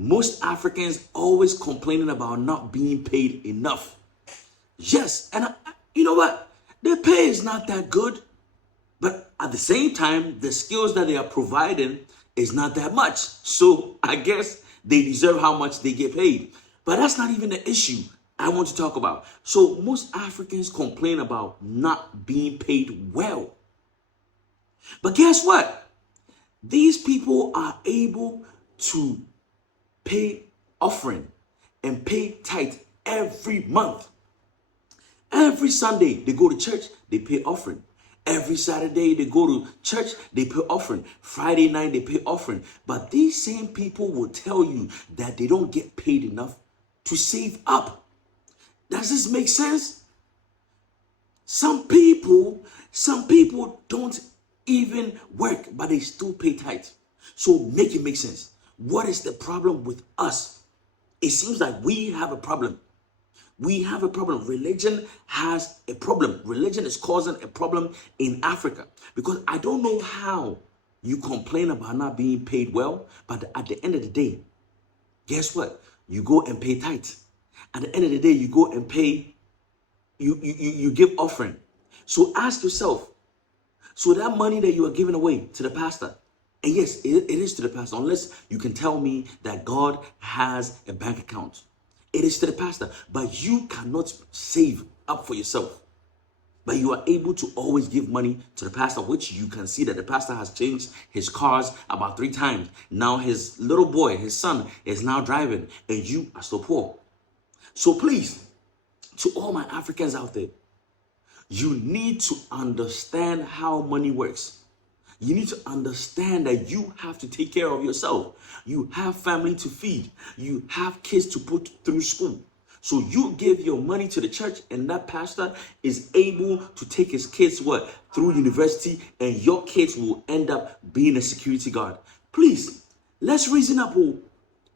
Most Africans always complaining about not being paid enough. Yes, and you know what? Their pay is not that good. But at the same time, the skills that they are providing is not that much. So I guess they deserve how much they get paid. But that's not even the issue I want to talk about. So most Africans complain about not being paid well. But guess what? These people are able to pay offering and pay tithe every month. Every Sunday they go to church, they pay offering. Every Saturday they go to church, they pay offering. Friday night they pay offering. But these same people will tell you that they don't get paid enough to save up. Does this make sense? Some people don't even work, but they still pay tithe. So make it make sense. What is the problem with us? It seems like we have a problem. We have a problem. Religion has a problem. Religion is causing a problem in Africa. Because I don't know how you complain about not being paid well, but at the end of the day, guess what? You go and pay tithe. At the end of the day, you go and pay, you give offering. So ask yourself, so that money that you are giving away to the pastor, and yes, it is to the pastor, unless you can tell me that God has a bank account. It is to the pastor, but you cannot save up for yourself. But you are able to always give money to the pastor, which you can see that the pastor has changed his cars about 3 times. Now his little boy, his son, is now driving, and you are still poor. So please, to all my Africans out there, you need to understand how money works. You need to understand that you have to take care of yourself. You have family to feed. You have kids to put through school. So you give your money to the church, and that pastor is able to take his kids through university, and your kids will end up being a security guard. Please, let's reason up.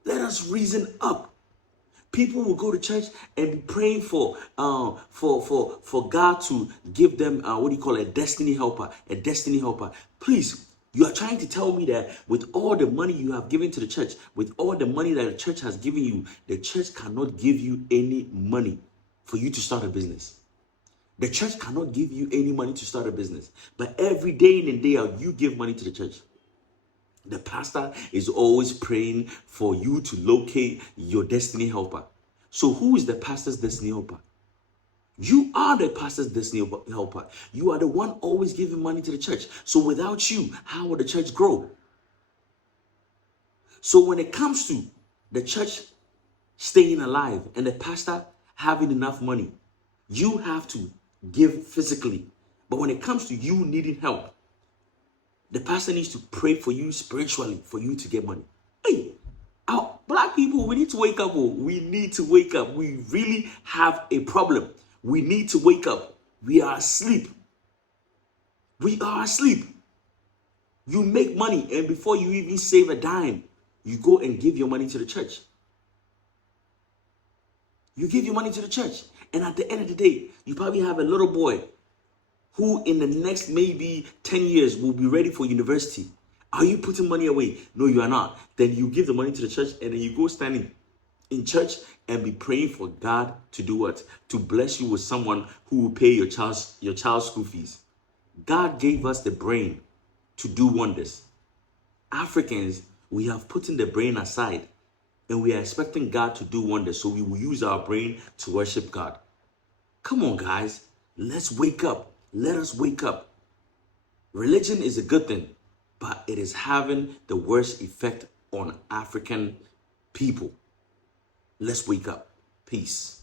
Let us reason up. People will go to church and be praying for God to give them a destiny helper, Please, you are trying to tell me that with all the money you have given to the church, with all the money that the church has given you, the church cannot give you any money for you to start a business. The church cannot give you any money to start a business. But every day in and day out, you give money to the church. The pastor is always praying for you to locate your destiny helper. So who is the pastor's destiny helper? You are the pastor's destiny helper. You are the one always giving money to the church. So without you, how will the church grow? So when it comes to the church staying alive and the pastor having enough money, you have to give physically. But when it comes to you needing help, the pastor needs to pray for you spiritually for you to get money. Hey, our black people, we need to wake up. We need to wake up. We really have a problem. We need to wake up. We are asleep. We are asleep. You make money, and before you even save a dime, you go and give your money to the church. You give your money to the church. And at the end of the day, you probably have a little boy who in the next maybe 10 years will be ready for university. Are you putting money away? No, you are not. Then you give the money to the church, and then you go standing in church and be praying for God to do what? To bless you with someone who will pay your child's school fees. God gave us the brain to do wonders. Africans, we have put in the brain aside, and we are expecting God to do wonders, so we will use our brain to worship God. Come on, guys. Let's wake up. Let us wake up. Religion is a good thing, but it is having the worst effect on African people. Let's wake up. Peace.